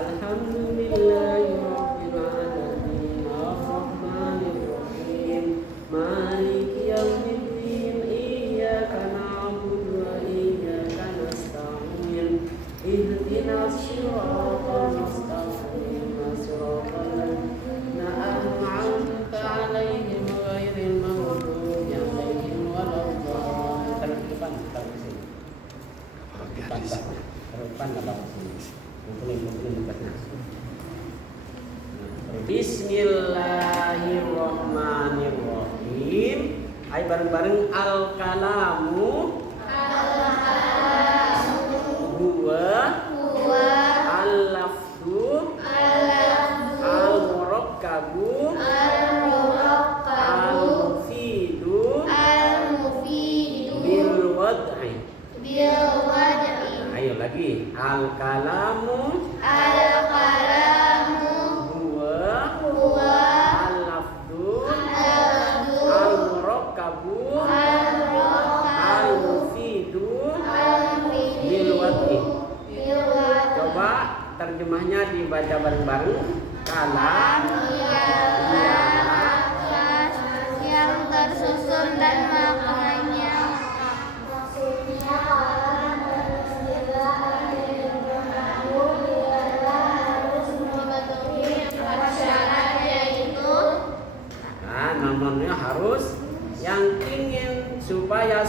Alhamdulillahirabbil alamin arrahmanir rahim maliki yaumiddin iyyaka na'budu wa iyyaka nasta'in ihdinas siratal mustaqim siratal ladzina an'amta 'alaihim ghairil maghdubi 'alaihim waladdallin. Bismillahirrahmanirrahim. Ayo bareng-bareng al-kalamu huwa al-lafdu al-murakkabu al-mufidu bil wad'i. Ayo lagi al-kalamu huwa al-lafdu al-murakkabu al-mufidu bil wad'i. Coba terjemahnya dibaca bareng-bareng. Kalam ialah yang tersusun dan maknanya. Maksudnya kalam harus memenuhi syarat, yaitu namanya harus yang ingin supaya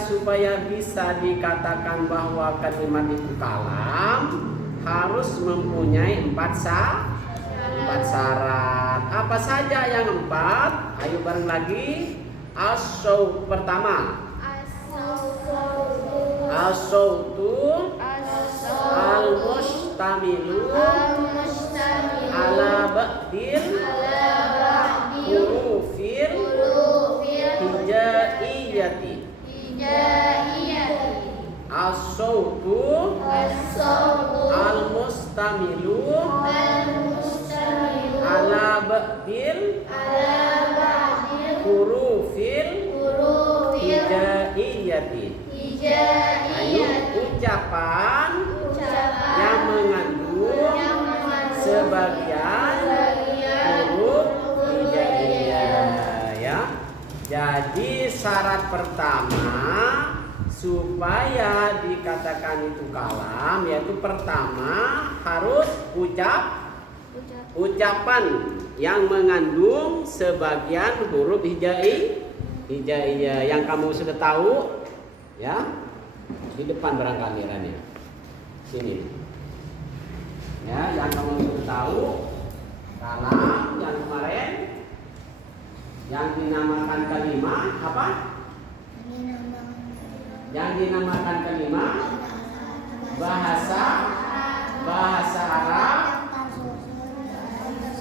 bisa dikatakan bahwa kalimat itu kalam harus mempunyai empat syarat. Apa saja yang empat? Ayo bareng lagi. As-saut pertama. As-sautu al-mustamilu ala ba'dil hurufil hijaiyati. As-sautu al-mustamilu ala ba'dil hurufil hijaiyati. Ayo ucapan yang mengandung sebagian huruf hijaiyah ya. Jadi syarat pertama supaya dikatakan itu kalam yaitu pertama harus ucapan yang mengandung sebagian huruf hijaiyah yang kamu sudah tahu ya. Di depan barangkali Rani. Sini. Ya, yang kamu sudah tahu kalam yang kemarin yang dinamakan kalimat apa? Yang dinamakan kalimat bahasa Arab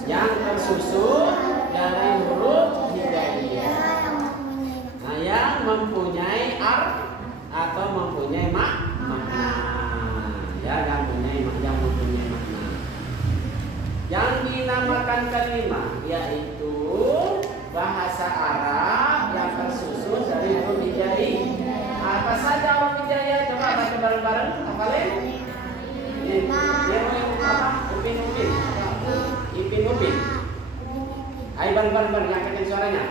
yang tersusun dari huruf hijaiyah. Nah, yang mempunyai atau mempunyai makna. Ya, yang mempunyai makna. Yang dinamakan kalimat yaitu bahasa Arab yang tersusun dari huruf hijaiyah. Apa saja huruf hijaiyah? Coba baca bareng-bareng. Hafalin. Upin. Ayo bareng-bareng yang kencang suaranya.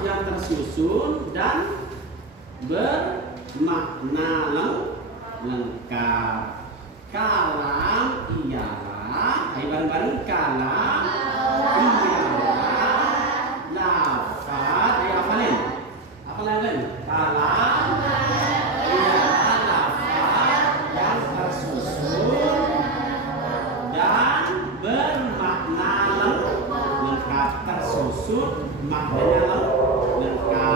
Yang tersusun dan bermakna lengkap. Kalam ialah, ayo bareng-bareng, kalam ialah lafaz. Ayo hafalin. Kalam ialah lafaz yang tersusun dan bermakna lengkap. Tersusun maknanya lengkap.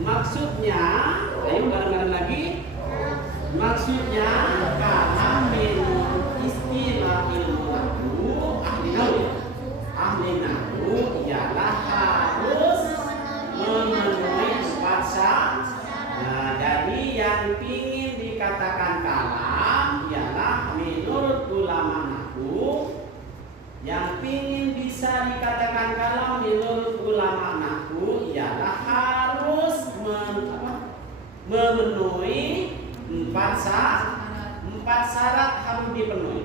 Maksudnya, ayo bareng-bareng lagi. Maksudnya karena menurut istilah ilmu nahwu, ahli nahwu ialah harus memenuhi 4 syarat. Nah, jadi yang ingin dikatakan kalam ialah menurut ulama nahwu, yang ingin bisa dikatakan kalam menurut ulama nahwu ialah harus memenuhi 4 syarat harus dipenuhi.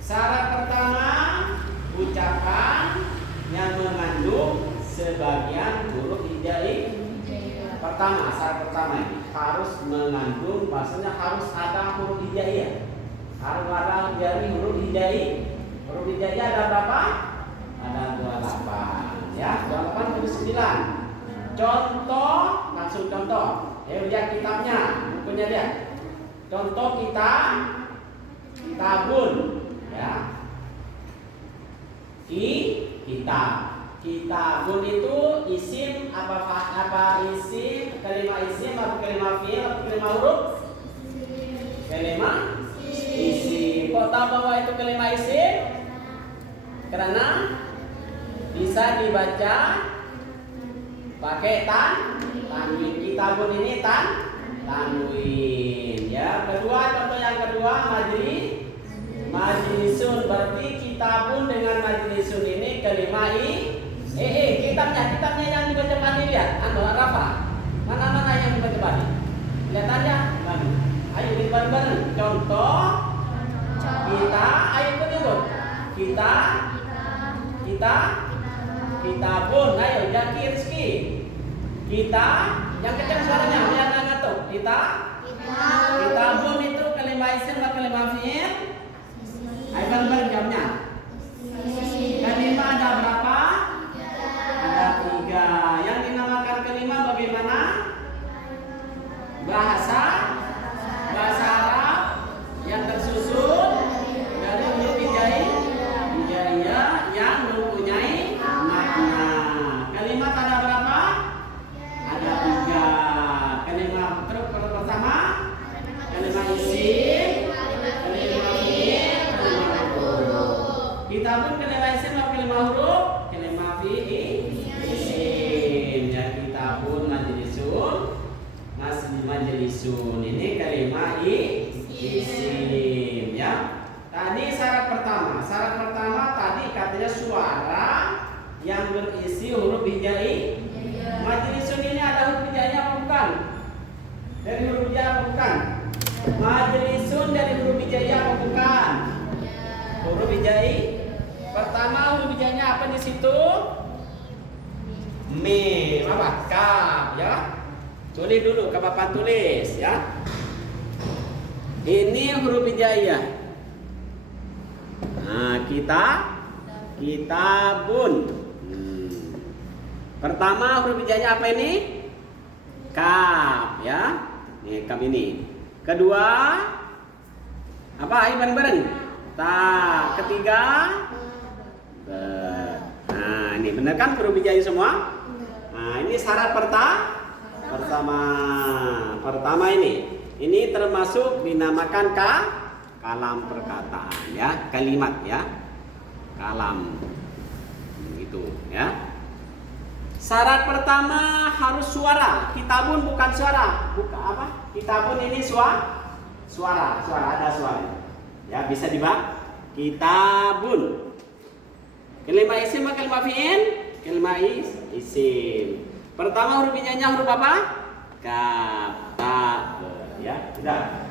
Syarat pertama ucapan yang mengandung sebagian huruf hijaiyah. Syarat pertama ini harus mengandung, maksudnya harus ada huruf hijaiyah. Harus ada dari huruf hijaiyah. Huruf hijaiyah ada berapa? Ada 28. Ya, 28 ke 9. Contoh, langsung contoh. Lihat kitabnya, bukunya lihat. Contoh kitabun, ya. Kitabun itu isim apa isim? Kalimat isim atau kalimat fi'il atau kalimat huruf? Kalimat isim. Kok tahu bahwa itu kalimat isim? Karena bisa dibaca pakai tanwin. Kitabun ini tanwin. Ya, contoh yang kedua majlisun, berarti kitabun dengan majlisun ini kalimat kitabnya yang dibaca tadi, lihat. Rafa. Mana yang dibaca tadi? Lihat aja. Ayo bareng-bareng. Contoh kita, ayo penyebut. Kitabun. Ayo Jaki Rizky. Kita yang kencang suaranya biar nggak ngantuk. Kitabun itu kalimat isim atau kalimat fi'il? Ayo bareng-bareng jawabnya. Kalimat ada berapa? Ada 3. Yang dinamakan kalimat bagaimana? Bahasa Arab yang tersusun dari huruf hijaiyah yang mempunyai makna. Kalimat ada berapa? Ada 3. Kalimat pertama kalimat isim, kalimat fi'il, kalimat huruf. Kitabun kalimat isim atau kalimat huruf? Kalimat fi'il isim. Ya, kitabun majlisun ini kalimat isim, ya. Tadi syarat pertama tadi katanya suara yang berisi huruf hijaiyah. Majlisun ini ada huruf hijaiyah apa bukan? Dari huruf hijaiyah apa bukan? Majlisun dari huruf hijaiyah apa bukan? Huruf hijaiyah. Pertama huruf hijaiyahnya apa di situ? Mim, apa? Kaf, ya. Tulis dulu, ke papan tulis, ya. Ini huruf hijaiyah. Nah, kitabun. Pertama huruf hijaiyahnya apa ini? Kaf, ya. Nih, kaf ini. Kedua apa? Ayo bareng-bareng. Ta. Ketiga nah, ini benar kan huruf hijaiyah semua? Nah, ini syarat pertama ini termasuk dinamakan kalam perkataan, ya, kalimat, ya, kalam gitu, ya. Syarat pertama harus suara. Kitabun bukan suara, bukan apa? Kitabun ini suara ada suara, ya, bisa dibaca. Kitabun. Kalimat isim atau kalimat fi'il? Kalimat isim. Pertama huruf hijaiyahnya huruf apa? Kaf. Ya, sudah.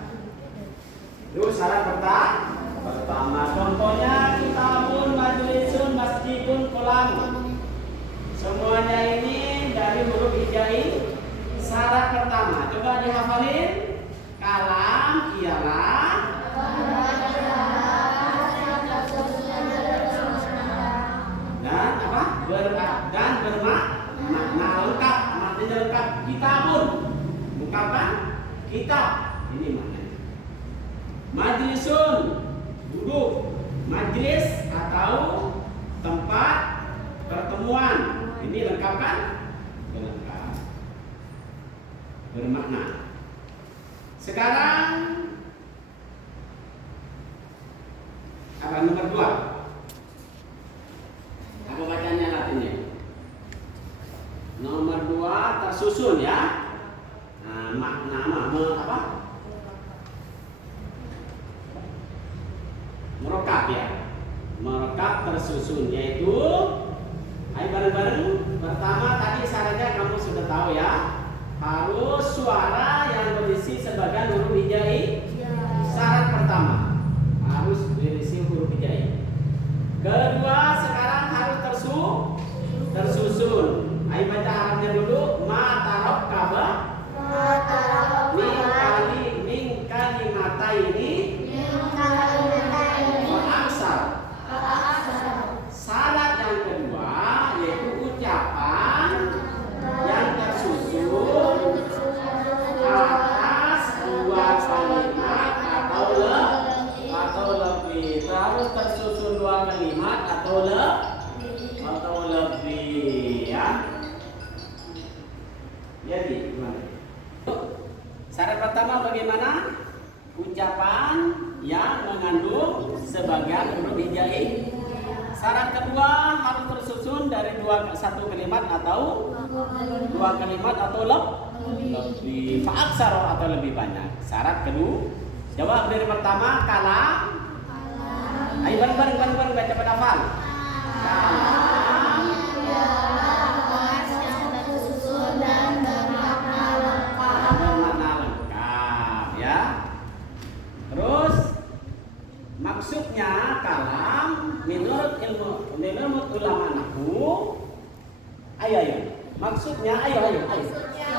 Itu syarat pertama. Contohnya kitabun, majlisun, masjidun, kolam. Semuanya ini dari huruf hijaiyah. Syarat pertama, coba dihafalin. Kalam ialah dan bermakna lengkap, maknanya lengkap. Kitabun, bukan kitab, ini maknanya. Majlisun, duduk. Majlis atau tempat pertemuan, ini lengkap kan? Lengkap. bermakna. Sekarang apa nomor 2? Apa bacanya Latinnya? Nomor 2 tersusun ya. Nah, makna apa? Merekap ya. Merekap tersusun yaitu ayo bareng-bareng. Pertama tadi syaratnya kamu sudah tahu ya. Harus suara yang berisi sebagian huruf hijai. Syarat pertama harus berisi huruf hijai. Kedua sekarang harus tersusun. Ayo baca Arabnya dulu. Matarok kaba. Min kalimata ini. Aksar. Syarat yang kedua yaitu ucapan yang tersusun atas 2 kalimat atau lebih. Harus tersusun 2 kalimat atau lebih ya. Jadi gimana? Syarat pertama bagaimana? Ucapan yang mengandung sebagian huruf hijai. Syarat kedua harus tersusun dari 1 kalimat atau 2 kalimat atau lebih. Fa'aksaro atau lebih banyak. Syarat kedua. Jawab dari pertama kalam. Ayo bareng baca pada hafal. Kalam yang tersusun dan bermakna lengkap ya. Terus maksudnya kalam menurut ulama nahwu. Ayo. Maksudnya ayo.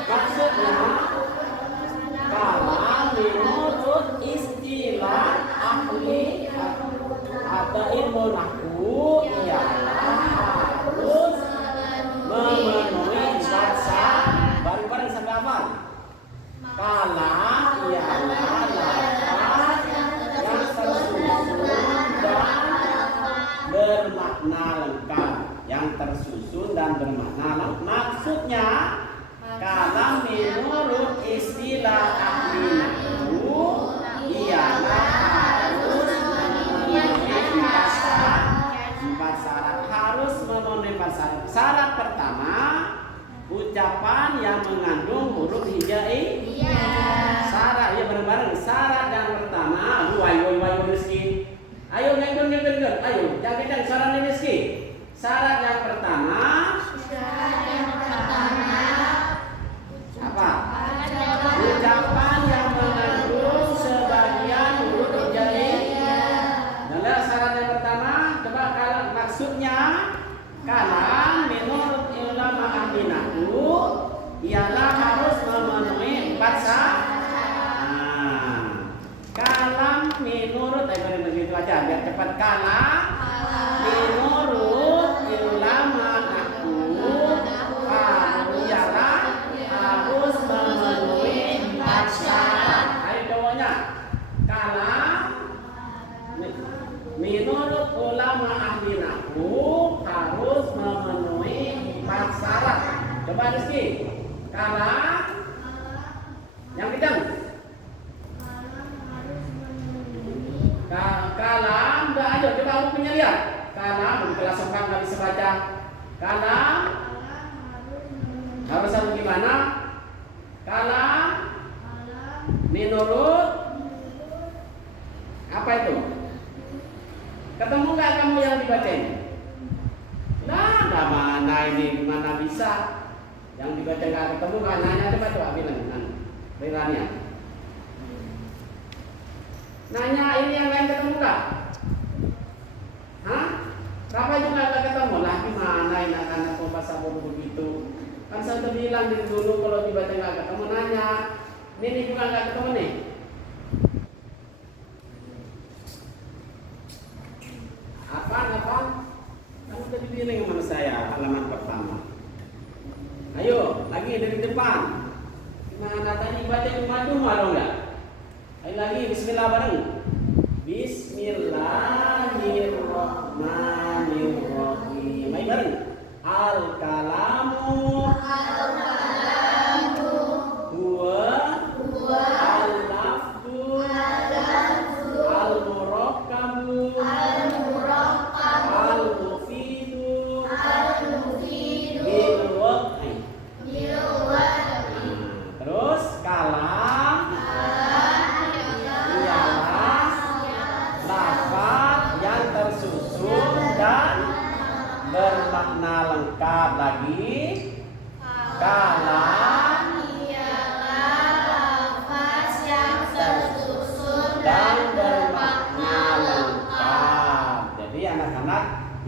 Maksudnya kalam menurut istilah ahli atau ilmu nahwu ialah harus memenuhi 4 syarat. Bareng-bareng sampai hafal. Kalam ialah lafaz yang tersusun dan bermakna lengkap. Yang tersusun dan bermakna lengkap. Maksudnya kalam menurut istilah ahli nahwu ialah harus memenuhi 4 syarat. Harus memenuhi 4 syarat. Syarat pertama ucapan yang mengandung huruf hijai. Syarat ya bareng-bareng. Syarat yang pertama, ayo rezeki. Ayo ngikut. Ayo jangan syarat rezeki. Syarat yang pertama apa? Ucapan yang mengandung sebagian huruf hijai. Nah, syarat yang pertama coba kalau maksudnya kalam menurut ulama ahli nahwu ialah harus memenuhi 4 syarat. Kalam menurut begitu aja biar cepat. Kalam menurut ulama nahwu ialah harus memenuhi 4 syarat. Ayo jawabnya. Kalam menurut ulama ahli nahwu harus memenuhi 4 syarat. Coba Rizky. Kalam yang kencang. Kalam, ayo coba hukumnya lihat. Kalam kelas 4 nggak bisa baca. Kalam harus gimana? Kalam menurut apa itu? Ketemu nggak kamu yang dibacain? Nah, mana ini mana bisa? Yang dibaca nggak ketemu nggak nanya coba bilang bilangnya. Nanya ini yang lain ketemu nggak? Hah? Berapa juga nggak ketemu? Lah gimana ini anak-anak kok pasal begitu? Kan saya udah bilang dari dulu kalau dibaca nggak ketemu nanya. Ini juga nggak ketemu nih. Apa? Kamu tadi bilang sama saya halaman pertama. Ayo lagi dari depan. Mana tadi baca maju malu nggak? Ayo lagi Bismillah bareng. Bismillahirrahmanirrahim. Ayo bareng. Al-kalamu huwa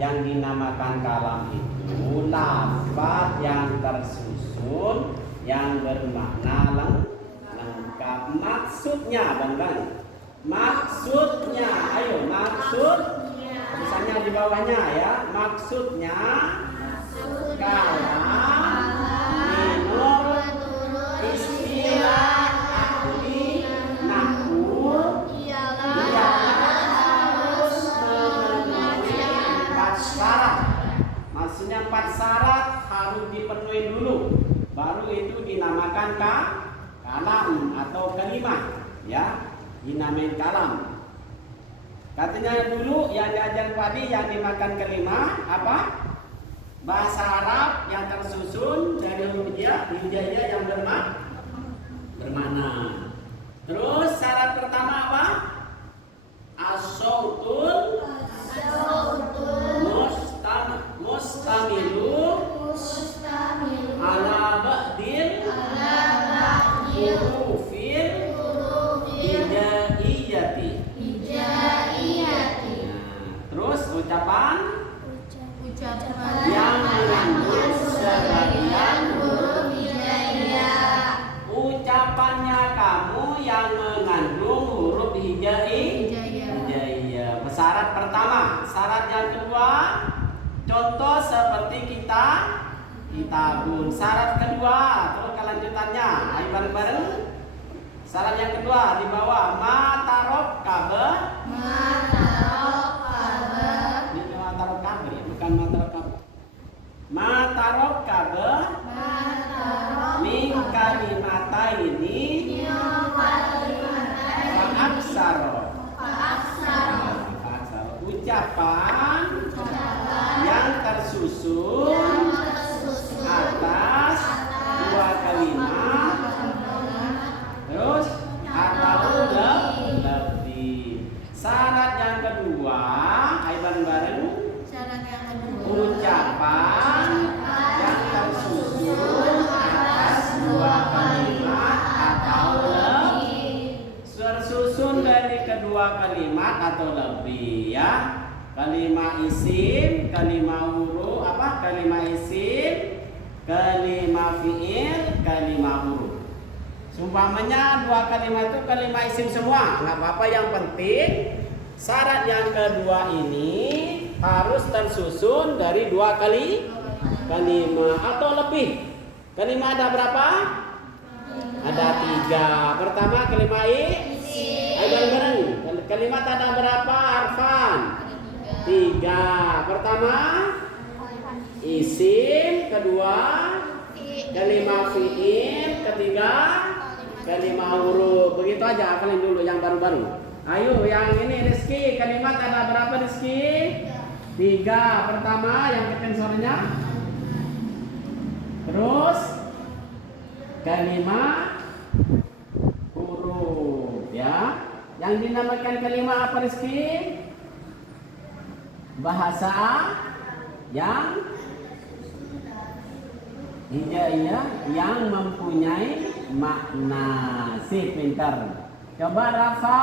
yang dinamakan kalam itu lafaz yang tersusun yang bermakna lengkap. Maksudnya, Bang. Maksudnya, ayo maksud. Misalnya di bawahnya ya, maksudnya kalam menurut istilah ahli nahwu harus memenuhi 4 syarat. Maksudnya 4 syarat harus dipenuhi dulu, baru itu dinamakan kalam atau kalimat, ya, dinamain kalam. Katanya dulu yang diajar tadi yang dimakan kalimat apa? Bahasa Arab yang tersusun dari huruf hijaiyah yang bermakna. Terus syarat pertama apa? As-sautul mustamilu ala ba'dil hurufil hijaiyati. Terus ucapan yang mengandung sebagian huruf hijaiyah. Ucapannya kamu yang mengandung huruf hijaiyah. Syarat pertama. Syarat yang kedua, contoh seperti kitabun. Syarat kedua, terus kelanjutannya, ayo bareng-bareng. Syarat yang kedua di bawah matarok kabe. Bukan matarok kabe. Min kalimata ini fa'aksaro. Ucapan yang tersusun atas 2 kalimat terus atau lebih. Syarat yang kedua, ayo bareng-bareng. Ucapan yang tersusun atas 2 kalimat atau lebih. Tersusun dari kedua kalimat atau lebih, ya. Kalimat isim, kalimat huruf apa? Kalimat isim, kalimat fi'il, kalimat huruf. Sumpamanya 2 kalimat itu kalimat isim semua, nggak apa-apa, yang penting syarat yang kedua ini harus tersusun dari 2 kalimat atau lebih. Kalimat ada berapa? Ada 3. Pertama kalimat isim. Ayo bareng-bareng. Kalimat ada berapa harfan? 3. Pertama isim, kedua kalimat fi'il, ketiga kalimat huruf. Begitu aja, kalian dulu yang baru-baru. Ayo yang ini Rizky, kalimat ada berapa Rizky? 3. Pertama yang kecil suaranya. Terus kalimat huruf, ya. Yang dinamakan kalimat apa Rizky? Bahasa yang hijaiyah yang mempunyai makna. Si pintar. Coba Rafa,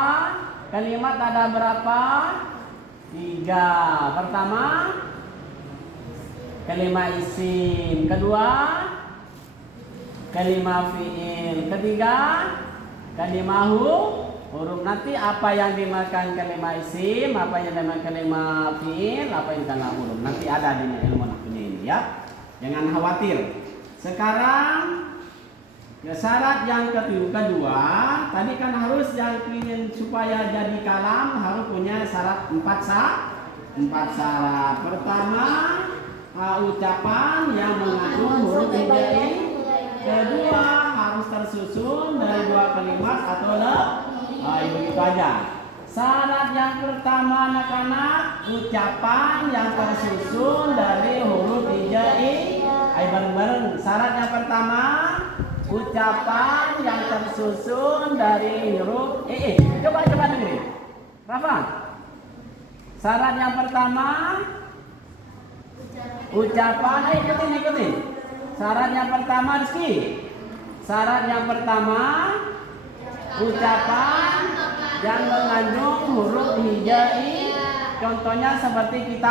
kalimat ada berapa? 3. Pertama kalimat isim, kedua kalimat fi'il, ketiga kalimat huruf. Nanti apa yang dimakan kalimat isim, apa yang dimakan kalimat fi'il, apa yang kalimat huruf. Nanti ada di ilmu nahwu ini, ya. Jangan khawatir. Sekarang syarat yang kedua, tadi kan harus yang ingin supaya jadi kalam harus punya syarat 4 syarat. Pertama, ucapan yang mengandung huruf hijaiyah. Kedua, harus tersusun dari 2 kalimat atau lebih. Begitu aja. Syarat yang pertama anak-anak, ucapan yang tersusun dari huruf hijaiyah. Ayo bareng-bareng. Syarat yang pertama, ucapan yang tersusun dari huruf coba dengerin. Rafa. Syarat yang pertama, ucapan ikutin. Syarat yang pertama Rizky. Syarat yang pertama, ucapan yang mengandung huruf hijaiyah. Contohnya seperti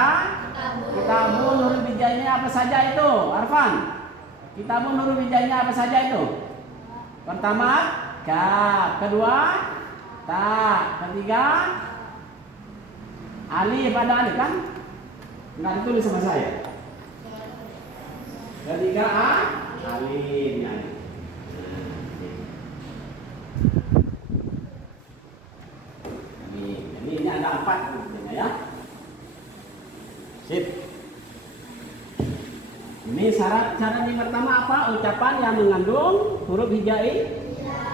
Kitabun huruf hijainya apa saja itu? Arfan. Kitabun huruf hijainya apa saja itu? Pertama, kaf. Kedua, ta. Ketiga, alif. Ada alif kan? Enggak ditulis sama saya. Ketiga, alifnya. Ini ada 4 hurufnya ya. Sip. Ini syarat yang pertama apa? Ucapan yang mengandung huruf hijai.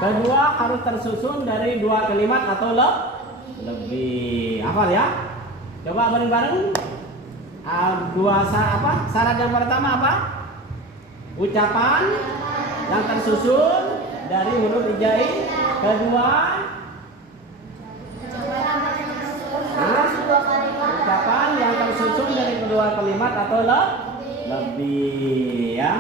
Kedua, harus tersusun dari 2 kalimat atau lebih. Hafal ya? Coba bareng-bareng. Syarat yang pertama apa? Ucapan yang tersusun dari huruf hijai. Kedua, ucapan yang tersusun dari kedua kalimat atau lebih ya.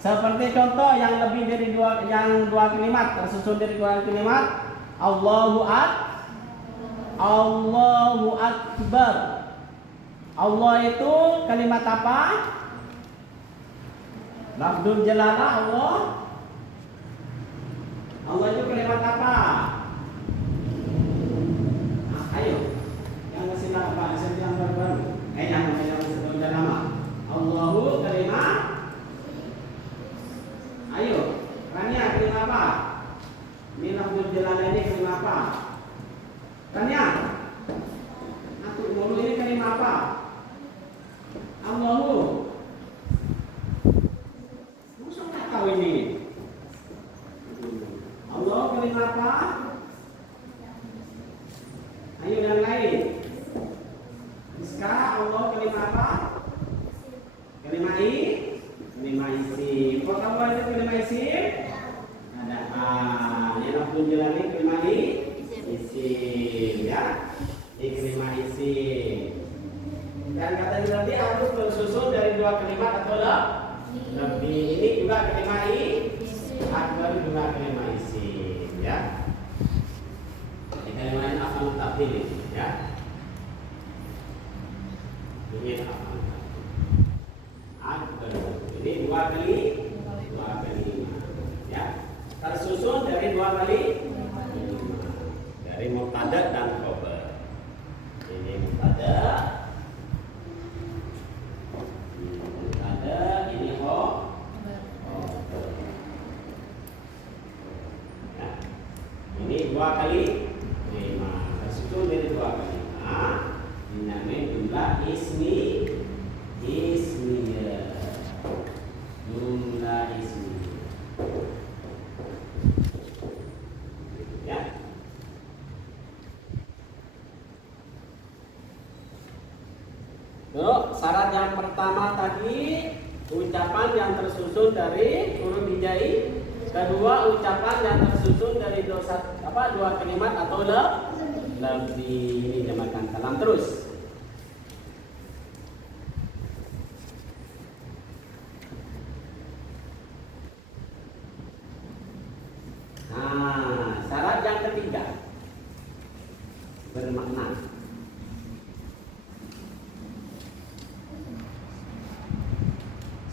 Seperti contoh yang lebih dari dua kalimat tersusun dari dua kalimat. Allahu Akbar. Allah itu kalimat apa? Lafdzul jalalah Allah. Allah itu kalimat apa? Ayo, yang masih apa? Yang baru-baru. Yang sudah lama. Allahu kalimat. Ayo, Rania kalimat apa? Ini lafdzul jalalah ini kalimat apa? Rania, aku mulu ini kalimat apa? Allahu. Musuh nggak tahu ini. Allah kalimat apa? Ayo yang lain. Iska, Allah kalimat apa? Kalimat isim. Kok Allah itu kalimat isim? Ada yang aku jalani kalimat isim ya. Ini kalimat isim. Dan kata tadi harus tersusun dari 2 kalimat atau lebih. Ini juga kalimat akbar juga kalimat isim ya. Ini kalimat afal tafdil ya. Ini afal akbar. Ini 2 kalimat ya. Tersusun dari 2 kalimat. Dari mubtada dan khabar. Ini mubtada. Ini ini 2 kali 5. Tersusun dari 2 kali 5. Ini namanya jumlah ismiyah. Jumlah ismiyah. Ya. Syarat yang pertama tadi ucapan yang tersusun dari huruf hijai. Kedua, ucapan yang tersusun dari 2 kalimat atau lebih. Ini jamakan kalam terus. Nah, syarat yang ketiga bermakna.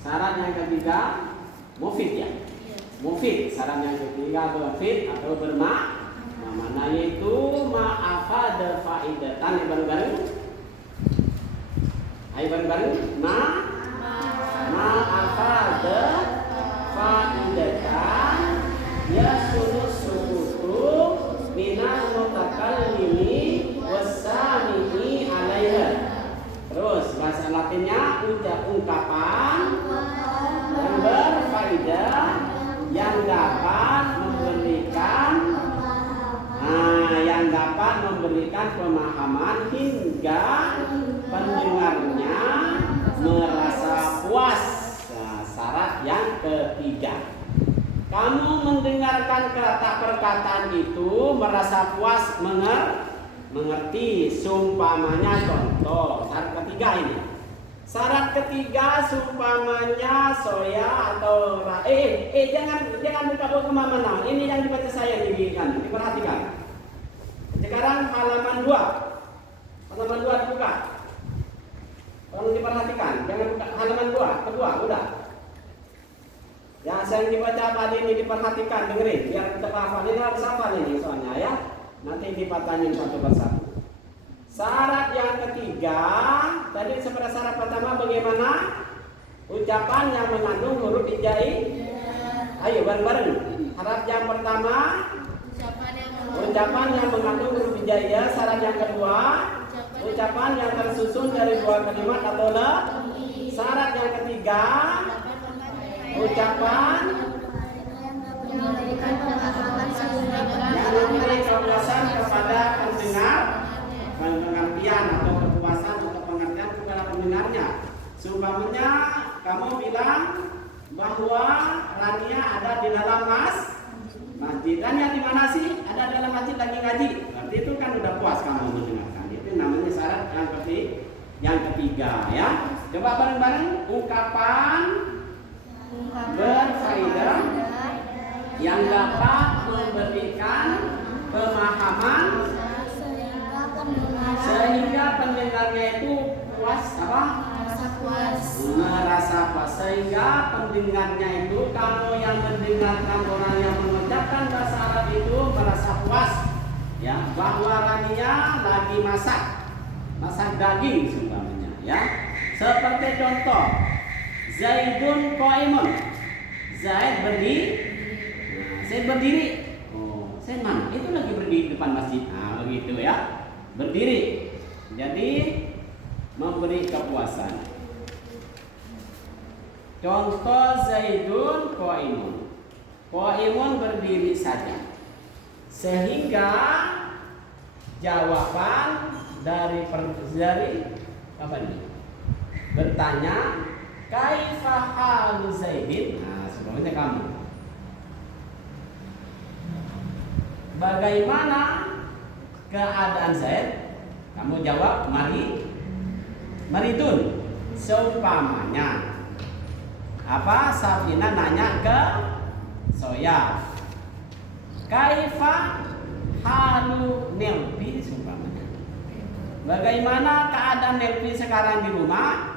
Syarat yang ketiga mufid ya. Mufid, syarat yang ketiga mufid atau bermakna. Mana yaitu ma'afada faidatan. Ayo bareng-bareng. Ma'afada faidatan yasunusukutu minal mutakallimi wassami'i alaiha. Terus bahasa Latinnya ungkapan yang berfaedah yang dapat memberikan pemahaman hingga pendengarnya merasa puas. Nah, syarat yang ketiga, kamu mendengarkan kata perkataan itu merasa puas mengerti. Sumpamanya contoh syarat ketiga ini. Syarat ketiga sumpamanya soya atau jangan buka buku kemana-mana. Ini yang dibaca saya diberikan, diperhatikan. Sekarang halaman 2 dibuka. Tolong diperhatikan, jangan buka halaman kedua, udah. Yang saya dibaca tadi ini diperhatikan, dengerin, biar kita paham. Ini harus hafal ini soalnya ya. Nanti dipatahin satu persatu. Syarat yang ketiga, tadi seperti syarat pertama bagaimana? Ucapan yang mengandung huruf hijai. Ayo bareng-bareng. Syarat yang pertama, ucapan yang mengandung huruf hijaiyah. Syarat yang kedua, ucapan yang tersusun dari dua kalimat atau lebih. Syarat yang ketiga, ucapan yang memberi kepuasan kepada pendengar, pengertian atau kepuasan atau pengertian kepada pendengarnya. Seumpamanya kamu bilang bahwa Rania ada di dalam masjid. Rania di mana sih? Ada dalam masjid lagi ngaji. Berarti itu kan udah puas kamu mendengarkan. Itu namanya syarat yang ketiga ya. Coba bareng-bareng ungkapan berfaedah yang dapat memberikan pemahaman sehingga pendengarnya itu puas apa? Merasa puas. Sehingga pendengarnya itu kamu yang mendengarkan orang yang mengucapkan bahasa Arab itu merasa puas ya bahwa Rania lagi masak daging seumpamanya ya. Seperti contoh Zaidun qaimun. Zaid berdiri. Zaid berdiri. Oh, Zaid mana? Itu lagi berdiri depan masjid. Nah, begitu ya. Berdiri. Jadi memberi kepuasan. Contoh Zaidun qaimun. Qaimun berdiri saja. Sehingga jawaban dari apa ini? Bertanya kaifa halu Zaidin? Nah, sebelumnya kamu. Bagaimana keadaan Zaid? Kamu jawab maridun. Seumpamanya apa? Safina nanya ke Soya. Kaifa halu Nelvi seumpamanya. Bagaimana keadaan Nelvi sekarang di rumah?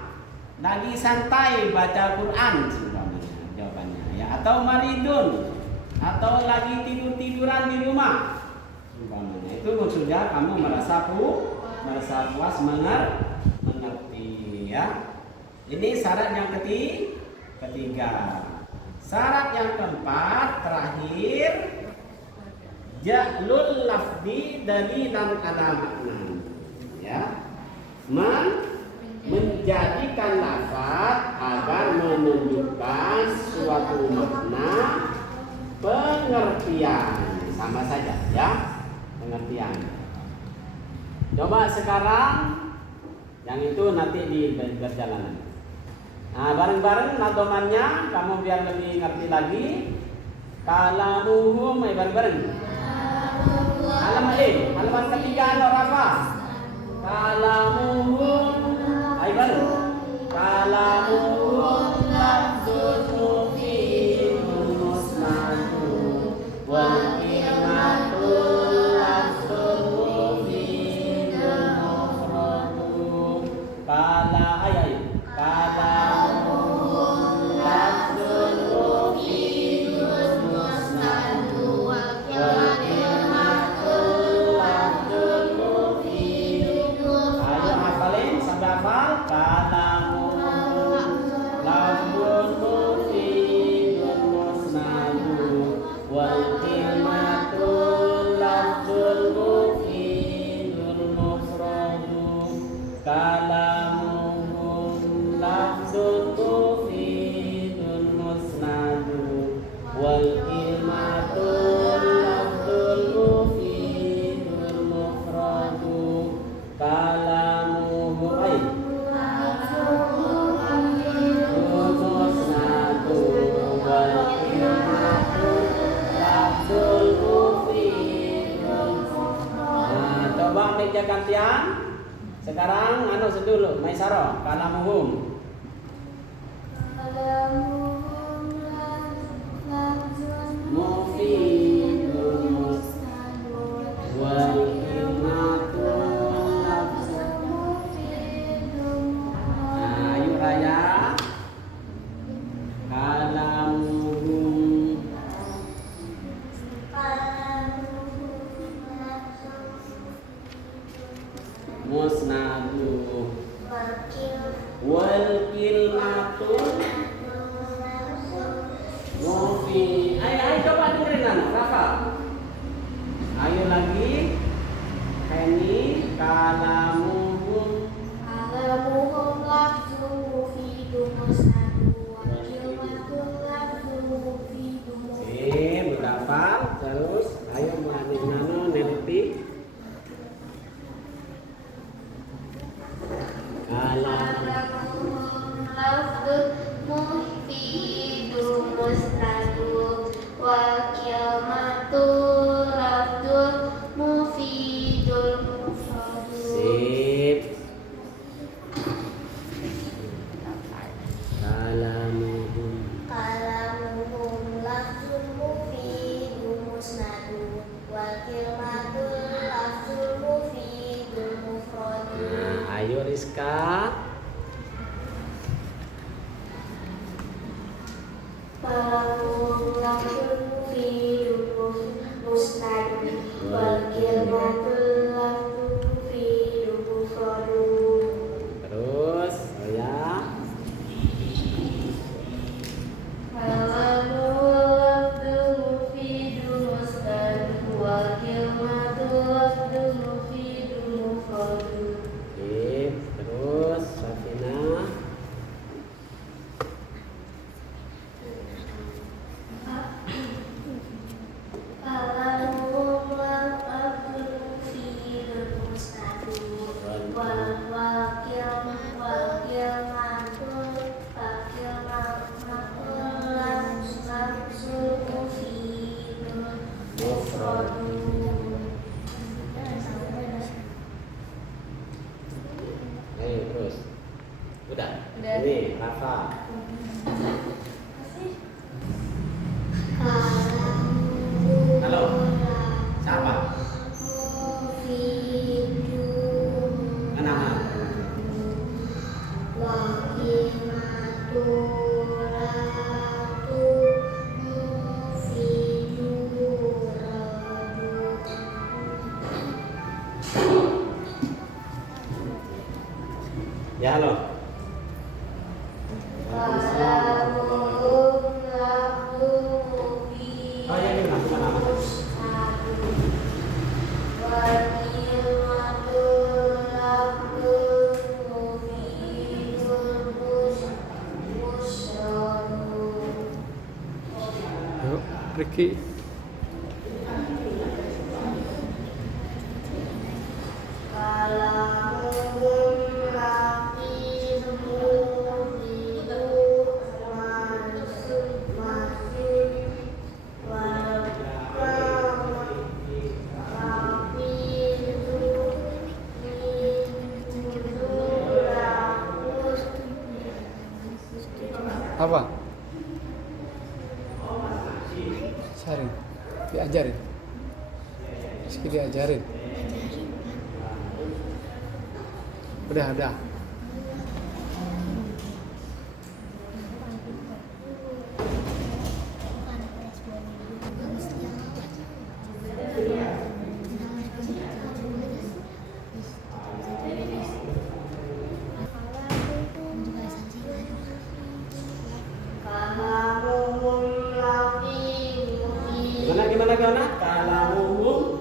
Lagi santai baca Quran seumpamanya jawabannya ya, atau maridun atau lagi tiduran di rumah seumpamanya. Itu maksudnya kamu merasa puas mengerti ya. Ini syarat yang ketiga. Syarat yang keempat terakhir ja'lul lafdi dalilan ala makna ya. Menjadikan lafaz agar menunjukkan suatu makna pengertian, sama saja ya, pengertian. Coba sekarang yang itu nanti di perjalanan. Nah, bareng-bareng nadomannya kamu biar lebih ngerti lagi. Kalamuhum, bareng-bareng. Halaman ketiga Rafa. Kalamuhum, bareng. Kalamuhum lafzun mufidun musnadun wa kalimatul lafzun mufidun mufradun. Kalamuhum lafzun mufidun musnadun wa kalimatul lafzun mufidun. Ayo hafalin sampai hafal. Gantian. Sekarang dulu Maisaro kalamuhum. Mufidun musnadun wal kalimatul lafzun mufidun. musnadu. Wal Wal kilmatu mufi. Ayo coba dengerin Nana, Rafa. Ayo lagi. Ini kalamuhum. kalamuhum lafzun mufidun musnadu wal kilmatun lafzun mufidun musnadu. Berapa? Terus ayo Adik Nano neliti. Kalamuhum lafzun mufidun musnadu wal kilmatun lafzun mufidun musnadu. Sip. Kalamuhum. Kalamuhum lafzun mufidun musnadu wal kilmatun lafzun mufidun mufradu. Nah, ayo Rizka. Kalamuhum lafzun mufidun musnadu wal kilmatun lafzun mufidun mufradu. Terus saya Kalamuhum lafzun mufidun musnadu wal kilmatun lafzun mufidun mufradu. sip. Terus Safina. Kalamuhum lafzun mufidun musnadu wal kilmatun lafzun mufidun mufradu. Ayo terus. Udah. Udah. Ini Rafa. Halo. Siapa? Nama. Ya halo. Oh ya gimana nama? Yuk, Ricky. Apa? Sarin. Diajarin. Rizky diajarin. Udah. Gimana? Kalamuhum.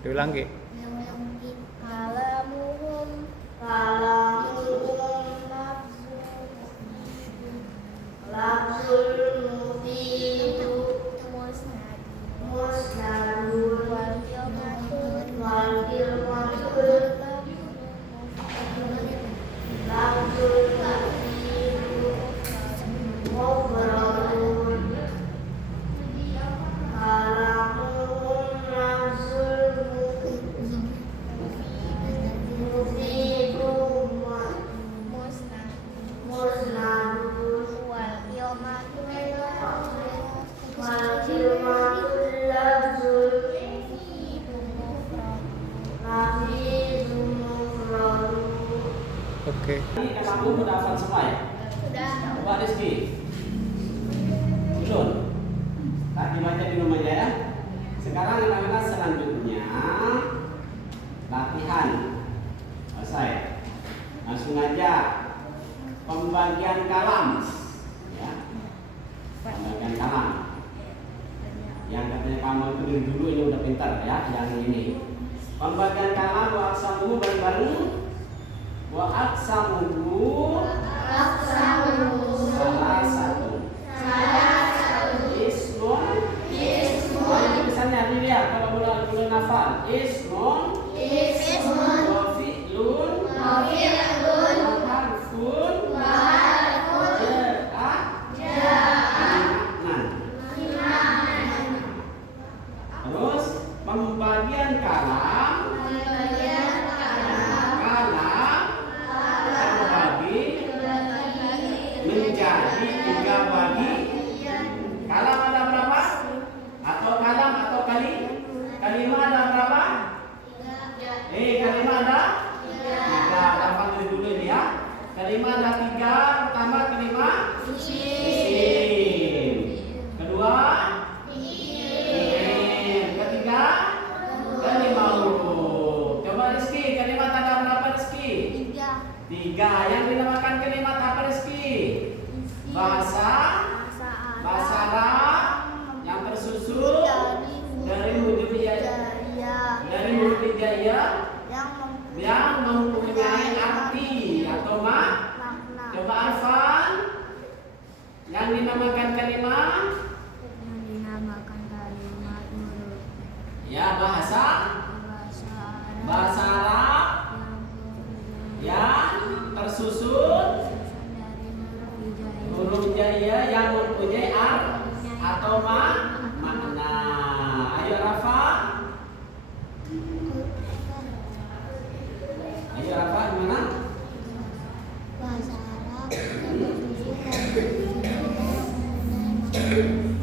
Diulang Ki. Oke. Ini kamu udah hafal semua ya? Sudah. Coba Rizky. Belum. Tadi baca di rumah aja ya. Sekarang anak-anak selanjutnya latihan. Selesai. Langsung aja pembagian kalam. Ya. Pembagian kalam. Yang katanya kamu itu dari dulu ini udah pintar ya, yang ini. Pembagian kalam wa aqsamuhu bareng-bareng. Wa aqsamuhu salah satu. Ismun. Ini misalnya ini dia kalau belum hafal. Ismun. Wa fi'lun. Wa harfun. Terus pembagian kalam terbagi menjadi 3 bagi. Kalam ada berapa? Atau kalam atau kalimah ada berapa? Kalimah ada 3. Hafal dulu ini ya. Kalimah ada 3. Pertama kalimah isim. Kedua ketiga kalimah huruf. Coba Rizky, kalimat ada berapa Rizky? 3. Yang dinamakan kalimat apa Rizky? Bahasa Arab yang tersusun dari huruf hijaiyah yang mempunyai arti atau makna. Coba Arfan, yang dinamakan kalimat ya bahasa Arab yang tersusun huruf hijaiyah yang mempunyai atau makna. Ayo Rafa. Gimana?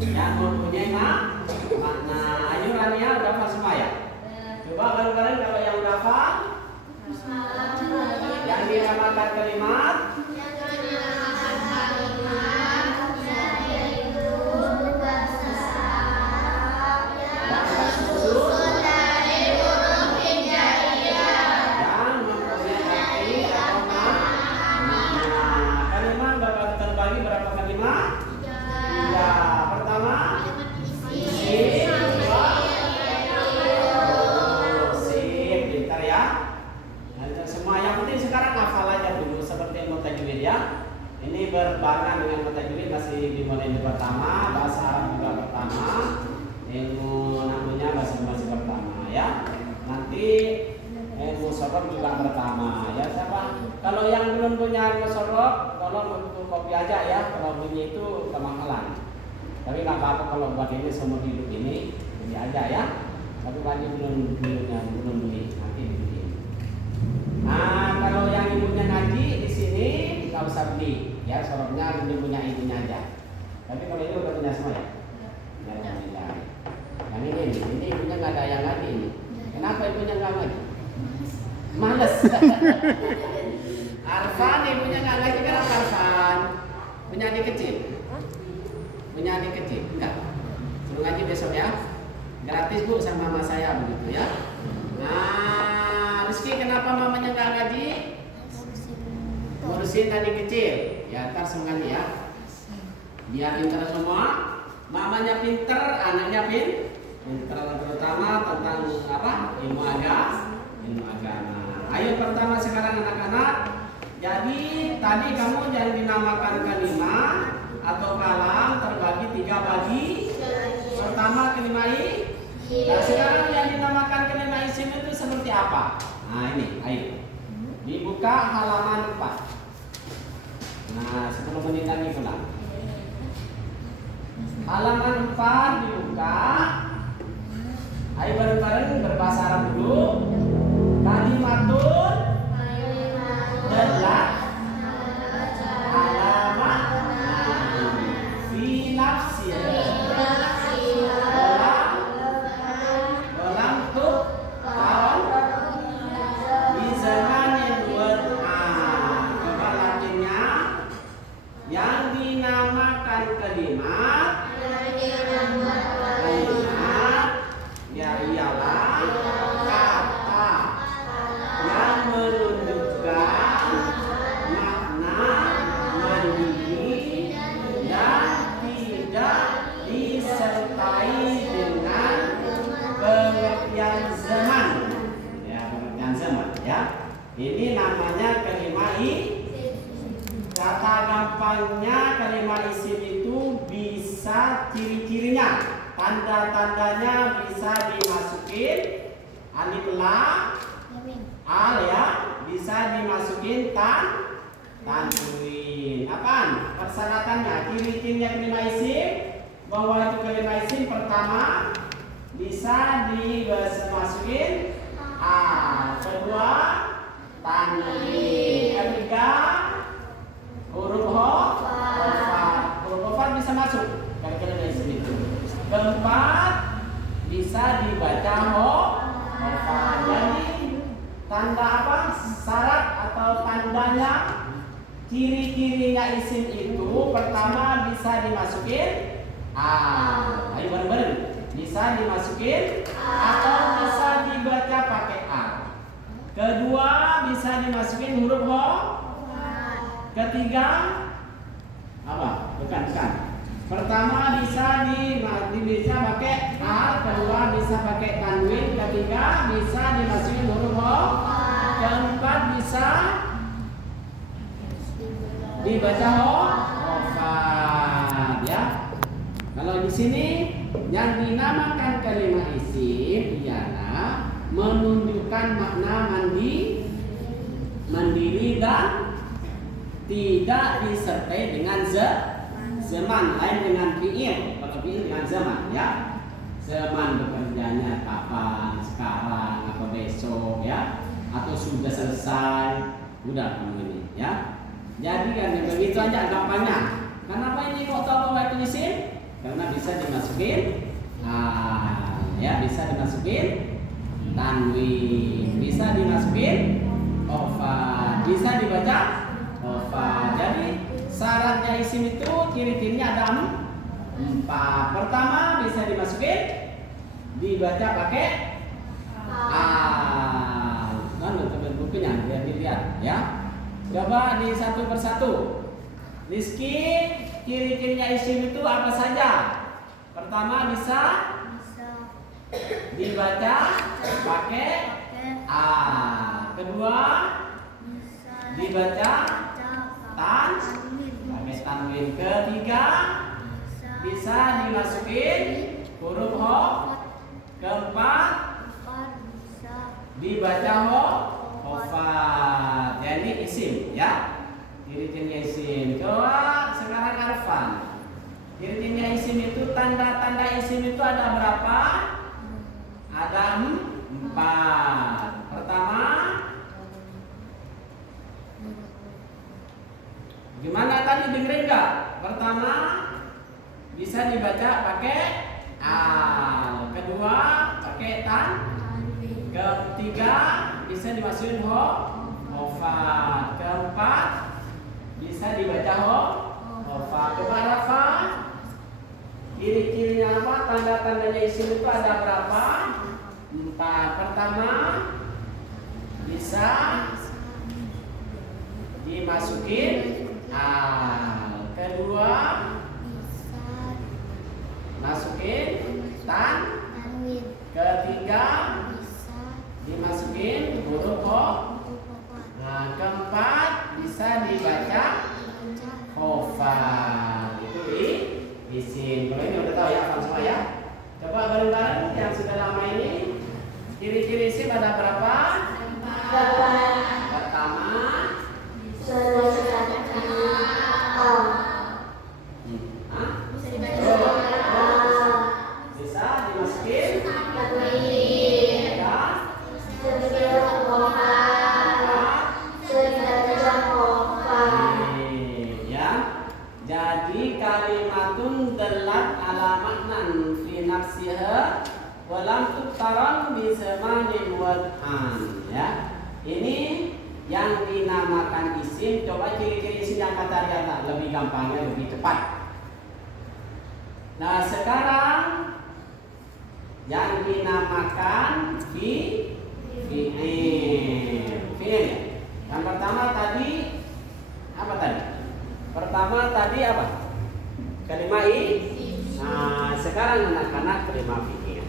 Yang mempunyai makna. Ayo Rania udah hafal semua ya? Coba bareng-bareng kalau yang udah hafal. Yang dinamakan kalimat berbarengan dengan tajwid masih dimulai di pertama, bahasa Arab juga pertama, ilmu namanya bahasa masih pertama ya. Nanti ilmu sorof juga pertama ya. Siapa? Kalau yang belum punya ilmu sorof, tolong kopi aja ya. Kalau bunyi itu kemahalan. Tapi nggak apa-apa kalau buat ini semua hidup ini beli aja ya. Tapi bagi belum beli nanti dibeli. Nah kalau yang ibunya ngaji di sini nggak usah beli. Ya, sorofnya punya ibunya aja. Tapi kalau ini udah punya semua ya? Ya. Yang ini ibunya nggak ada yang ngaji ini. Kenapa ibunya nggak ngaji? Males. Arfan ibunya nggak ngaji karena Arfan punya adik kecil. Enggak. Suruh ngaji besok ya. Gratis Bu sama mama saya begitu ya. Nah, Rizky kenapa mamanya nggak ngaji? Ngurusin adik kecil. Ya, ntar sengaja ya. Biar pintar semua. Mamanya pinter, anaknya pinter, terutama tentang apa? Ilmu agama. Ayo pertama sekarang anak-anak. Jadi tadi kamu yang dinamakan kalimah atau kalam terbagi 3 bagi. Pertama kalimah Nah sekarang yang dinamakan kalimah isim itu seperti apa? Nah ini, ayo dibuka halaman 4. Nah, 10 menit lagi pulang. Halaman 4 dibuka. Ayo bareng-bareng berbahasa Arab dulu. Kalimatun dallat ala fi nafsi. Dalam tuh tahun di zamanin kalimat ya ialah kata yang menunjukkan makna mandiri dan tidak disertai dengan pengertian zaman. Ya, pengertian zaman ya. Ini namanya kalimat kata gampangnya kalimat isim itu bisa ciri-cirinya, tanda-tandanya bisa dimasukin alif lam al ya, bisa dimasukin tanwin. Apaan persyaratannya? Ciri-cirinya kalimat isim bahwa itu kalimat isim pertama bisa dimasukin al, kedua tanwin, ketiga huruf huruf bisa masuk kalimat isim itu. Keempat bisa dibaca huruf. Jadi tanda apa? Syarat atau tandanya ciri-cirinya isim itu pertama bisa dimasukin ayo bareng-bareng, bisa dimasukin atau bisa dibaca pakai a. Kedua bisa dimasukin huruf ketiga apa? Bukan. Pertama bisa bisa pakai a, kedua bisa pakai tanwin, ketiga bisa dimasukin huruf keempat bisa dibaca ya. Kalau di sini yang dinamakan kalimat isim ialah menunjukkan makna mandiri dan tidak disertai dengan zaman, lain dengan fi'il. Kalau fi'il dengan zaman ya. Zaman bekerjanya kapan, sekarang atau besok ya, atau sudah selesai, udah kamu ini ya. Jadi kan begitu aja gampangnya. Kenapa ini kok tahu bahwa itu isim? Karena bisa dimasukin ya, bisa dimasukin tanwin, bisa dimasukin bisa dibaca Jadi syaratnya isim itu ciri-cirinya ada 4. Pertama bisa dimasukin, dibaca pakai teman bukunya biar dilihat ya. Coba di satu persatu. Rizky, ciri-cirinya isim itu apa saja? Pertama bisa dibaca pakai a. Kedua dibaca pakai tanwin. Ketiga bisa dimasukin huruf keempat dibaca jadi isim ya. Ciri-cirinya isim. Coba sekarang Arfan. Ciri-cirinya isim itu, tanda-tanda isim itu ada berapa? Ada 4. Pertama, gimana tadi dengerin nggak? Pertama bisa dibaca pakai al. Kedua pakai tan. Ketiga bisa dimasukin keempat bisa dibaca Coba Rafa, ciri-cirinya apa? Tanda-tandanya isim itu ada berapa? 4. Pertama bisa dimasukin al. Kedua masukin tan. Ketiga dimasukin huruf keempat bisa dibaca itu isim. Kalau ini udah tahu ya, hafal semua ya. Coba bareng-bareng yang sudah lama ini, ciri-ciri isim ada berapa? 8. Pertama bisa dimasukin jadi kalimatun dalat ala maknan fi nafsiha walam tuktaran bi zamanin wad'an ya. Ini yang dinamakan isim. Coba ciri-ciri isim yang kata Riana lebih gampangnya, lebih cepat. Nah sekarang yang dinamakan fi'il. Yang pertama tadi apa tadi? Pertama tadi apa? Kalimat Nah sekarang anak-anak kalimat fi'il.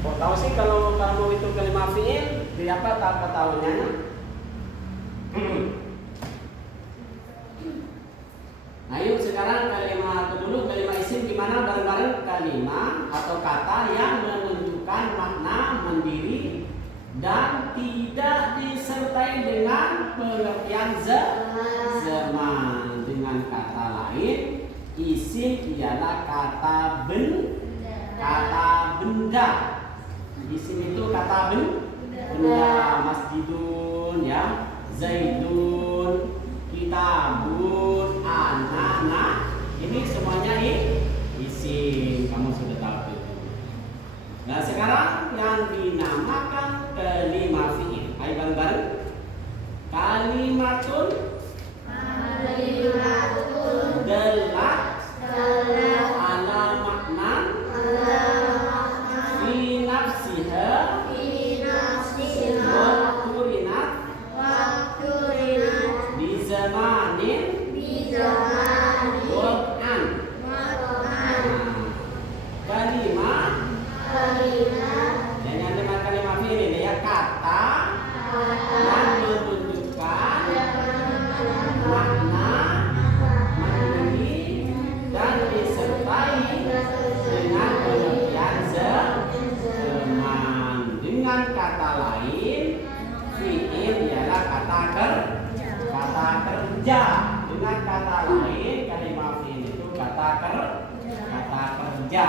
Kok tahu sih kalau kamu itu kalimat fi'il di apa tahunya? Nah yuk sekarang kalimat dulu, kalimat isim gimana bareng-bareng? Kalimat atau kata yang menunjukkan makna mendiri dan tidak disertai dengan pengertian zaman. Dengan kata lain, isim ialah kata benda. Isim itu kata benda. Masjidun ya, zaidun, kitabun, anak. Ini semuanya isim. Kamu sudah tahu itu. Nah sekarang yang dinamakan kalimat fi'il. Ayo bareng-bareng. Kalimatun dalat ala makna fi nafsiha wa turinat di zamanin wad'an. Kalimat yang nama kalimat fi'il ya kata yang menunjukkan makna mendiri dan disertai dengan pengertian zaman. Dengan kata lain, fi'il ialah kata kerja. Dengan kata lain, kalimat fi'il itu kata kerja.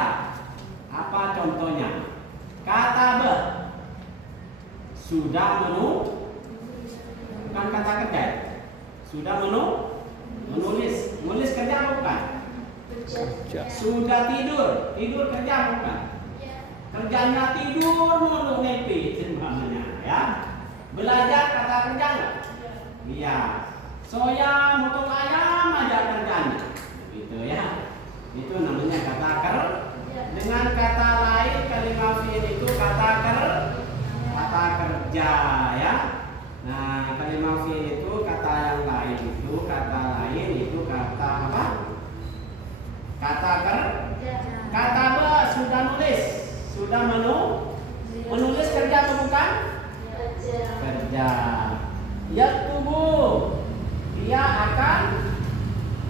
Apa contohnya? Kata sudah bukan kata kerja. Sudah menulis kerja bukan? Kerja. Sudah tidur kerja bukan? Kerjanya tidur mulu nepi semuanya ya. Belajar kata kerja enggak? Iya. Soya motong ayam aja kerjanya. Gitu ya. Itu namanya kata kerja. Dengan kata lain kalimat fi'il itu kata kerja ya. Nah, kalimat fi'il itu kata yang lain itu kata apa? Kata kata sudah nulis, sudah menulis kerja atau bukan? Kerja. Yaktubu, dia akan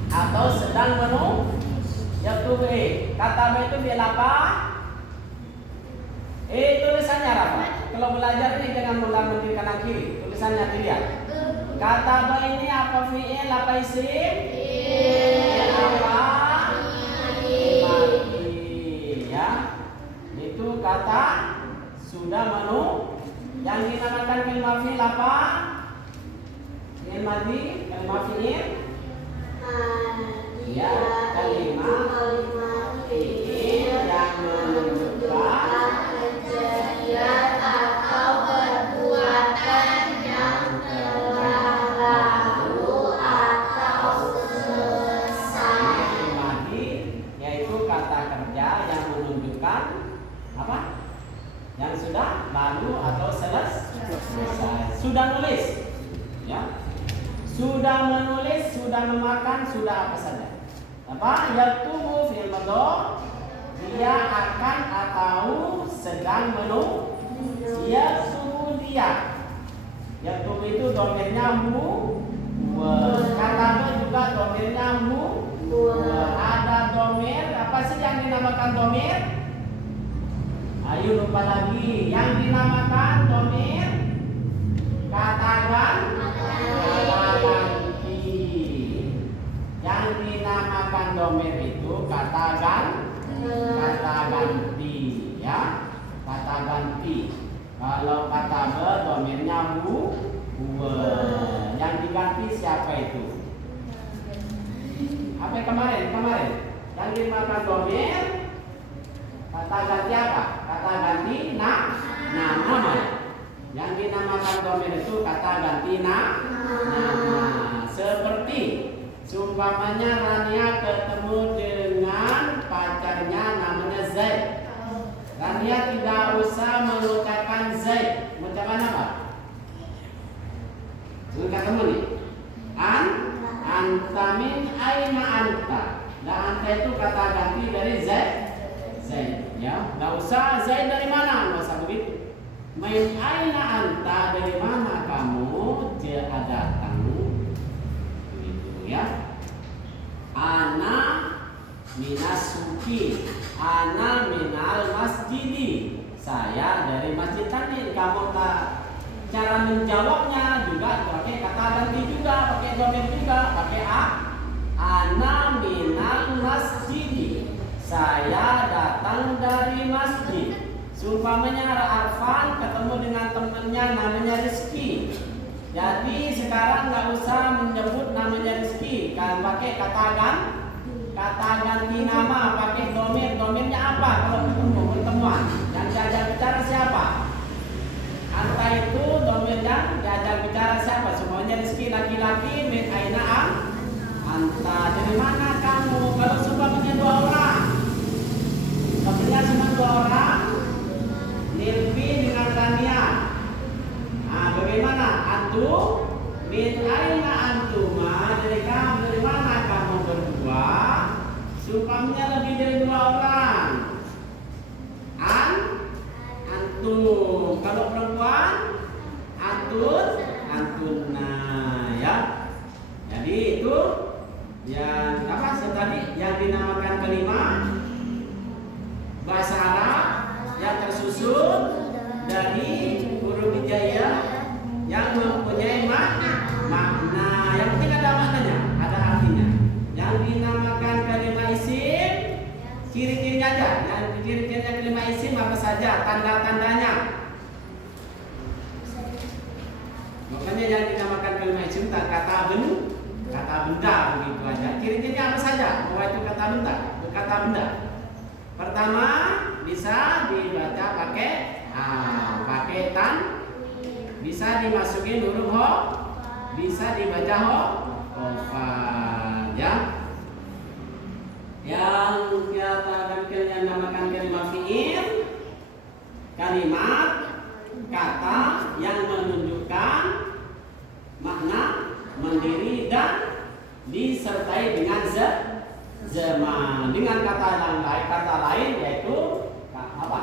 atau sedang yaktubu. Kata itu dia apa? Tulisannya apa? Kalau belajar ini jangan ulang di kanan kiri. Tulisannya dilihat. Kata ini apa fi'il apa isim? Apa? Mati. Ya. Itu kata sudah yang dinamakan kalimat fi'il apa? Fi'il madi, kalimat fi'il? Ya, kalimat fi'il yang menunjukkan kejadian atau perbuatan yang telah lalu atau selesai. Madi yaitu kata kerja yang menunjukkan apa? Yang sudah lalu atau selesai. Sudah nulis, ya. Sudah menulis, sudah memakan, sudah apa saja. Apa? Yaktubu fi'il madhi, dia akan atau sedang yaktubu dia. Yaktubu itu domirnya kata juga domirnya ada domir apa sih yang dinamakan domir? Ayo lupa lagi yang dinamakan domir kata ganti. Yang dinamakan domir itu kata ganti ya, kata ganti. Kalau kata domirnya yang diganti siapa itu? Apa kemarin yang dinamakan domir kata ganti apa? Kata ganti nama. Yang dinamakan domir itu kata ganti nama. Seperti seumpamanya Rania ketemu dengan pacarnya namanya Zaid. Rania tidak usah mengucapkan Zaid. Mengucapkan apa? Mengucapkan teman nih. Anta min aina anta. Nah, anta itu kata ganti dari Zaid. Zaid, ya. Nggak usah Zaid dari mana, nggak usah begitu. Min aina anta, dari mana kamu? Dia datang. Begitu ya. Ana minas suki. Ana minal masjidi. Saya dari masjid tadi. Kamu tak cara menjawabnya juga pakai kata ganti juga, pakai dhamir juga, pakai a. Ana minal masjidi. Saya datang dari masjid. Seumpamanya Arfan ketemu dengan temannya namanya Rizki. Jadi sekarang nggak usah menyebut namanya Rizki, kan pakai kata ganti nama, pakai domir. Domirnya apa kalau ketemu pertemuan? Yang diajak bicara siapa? Anta itu domir yang diajak bicara siapa? Semuanya Rizki laki-laki. Min aina anta, dari mana kamu? Kalau seumpamanya 2 orang, domirnya cuma 2 orang. Nilvi dengan Rania. Nah, bagaimana? Antu min aina antuma, dari mana kamu berdua? Supaya lebih dari 2 orang. Antum. Kalau perempuan, antunna, ya. Jadi itu yang apa tadi yang dinamakan kalimat bahasa Arab yang tersusun dari huruf hijaiyah yang mempunyai makna. Yang penting ada maknanya, ada artinya. Yang dinamakan kalimat isim, ciri-cirinya aja. Yang ciri-cirinya kalimat isim apa saja, tanda-tandanya. Makanya yang dinamakan kalimat isim kata benda begitu aja. Ciri-cirinya apa saja? Bahwa itu kata benda. Pertama, bisa dibaca pakai tan, bisa dimasukin huruf ho, bisa dibaca hofan, ya. Yang kita namakan kalimat fi'il, kalimat kata yang menunjukkan makna mendiri dan disertai dengan zaman. Dengan kata lain yaitu apa?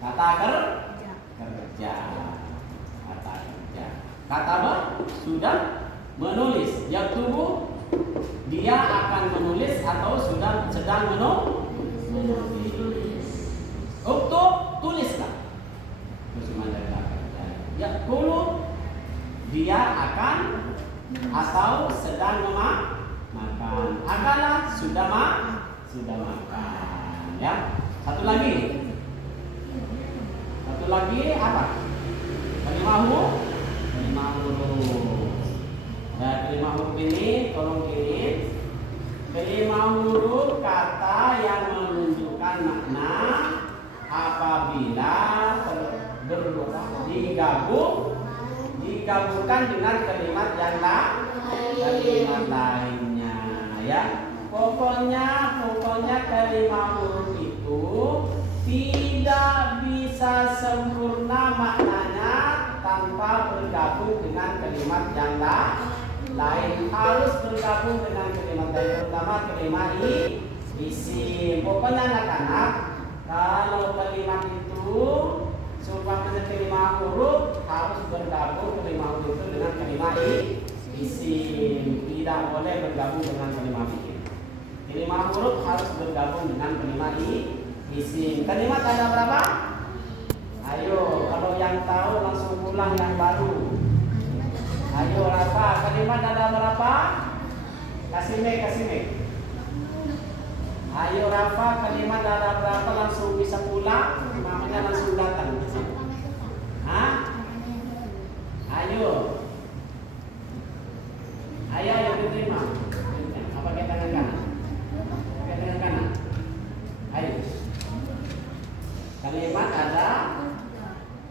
Kata kerja. Kata apa? Sudah menulis. Yang tubuh dia akan menulis atau sedang menulis. Uktub, tulislah. Ya, kulu dia akan atau sedang makan. Akalah sudah makan. Ya. Satu lagi apa? Kalimat huruf. Nah, kalimat huruf ini tolong kirim. Kalimat huruf kata yang menunjukkan makna apabila digabungkan dengan kalimat yang lainnya, ya. Pokoknya kalimat huruf itu tidak bisa sempurna maknanya tanpa bergabung dengan kalimat yang lain. Harus bergabung dengan kalimat lain, terutama kalimat isim. Pokoknya anak-anak, kalau kalimat itu seumpamanya kalimat huruf, harus bergabung kalimat huruf itu dengan kalimat isim. Tidak boleh bergabung dengan kalimat fi'il. Kalimat huruf harus bergabung dengan kalimat isim. Kalimat ada berapa? Ayo, kalau yang tahu langsung pulang yang baru. Ayo Rafa, kalimat ada berapa? Kasih mic. Ayo Rafa, kalimat ada berapa? Langsung bisa pulang, mamanya langsung datang. Hah? Ayo diterima. Apa pakai tangan kanan? Pakai tangan kanan. Ayo. Kalimat ada.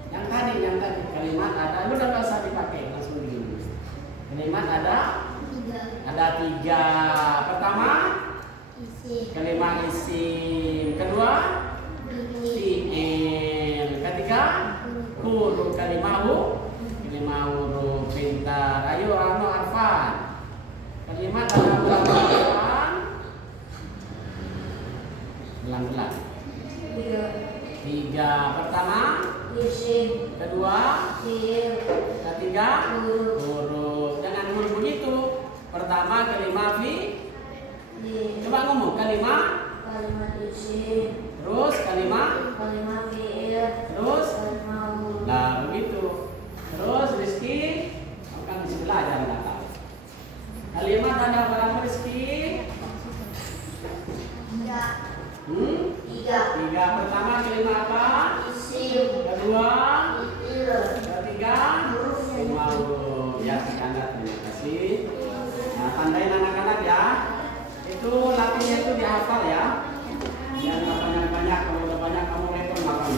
Yang tadi kalimat ada. Udah nggak usah dipakai, langsung begini. Kalimat ada 3. Pertama, kalimat kelima isim, kedua fi'il, ketiga huruf, kelima huruf. Pintar. Ayo Rano Arfan. Kalimat dalam Al-Quran belang-belang. 3. Pertama isim, kedua, fi'il, ketiga huruf. Jangan huruf begitu. Pertama kalimat coba ngomong kalimat isim, terus kalimat fi'il, terus huruf. nah begitu. Terus Rizky akan bisa belajar nggak tahu. Kalimat ada berapa Rizky? 3. Pertama kalimat apa? Isim, Kedua, fi'il, ketiga huruf. ya anak, terima kasih. Nah, tandain anak-anak ya. Itu latihnya itu dihafal ya. Yang nggak banyak-banyak, kalau udah banyak kamu repot makan.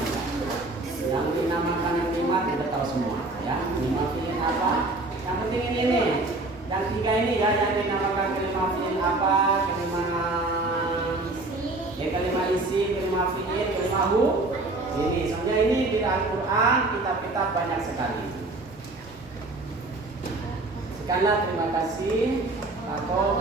Yang dinamakan yang 5 tidak tahu semua ya. 5 fi'il apa? Yang penting ini. Yang 3 ini ya yang dinamakan kelima fi'il apa? Kelima isi, kelima fi'il, kelima hu. Ini sebenarnya ini di Al-Quran kitab-kitab banyak sekali. Sekianlah terima kasih. Atau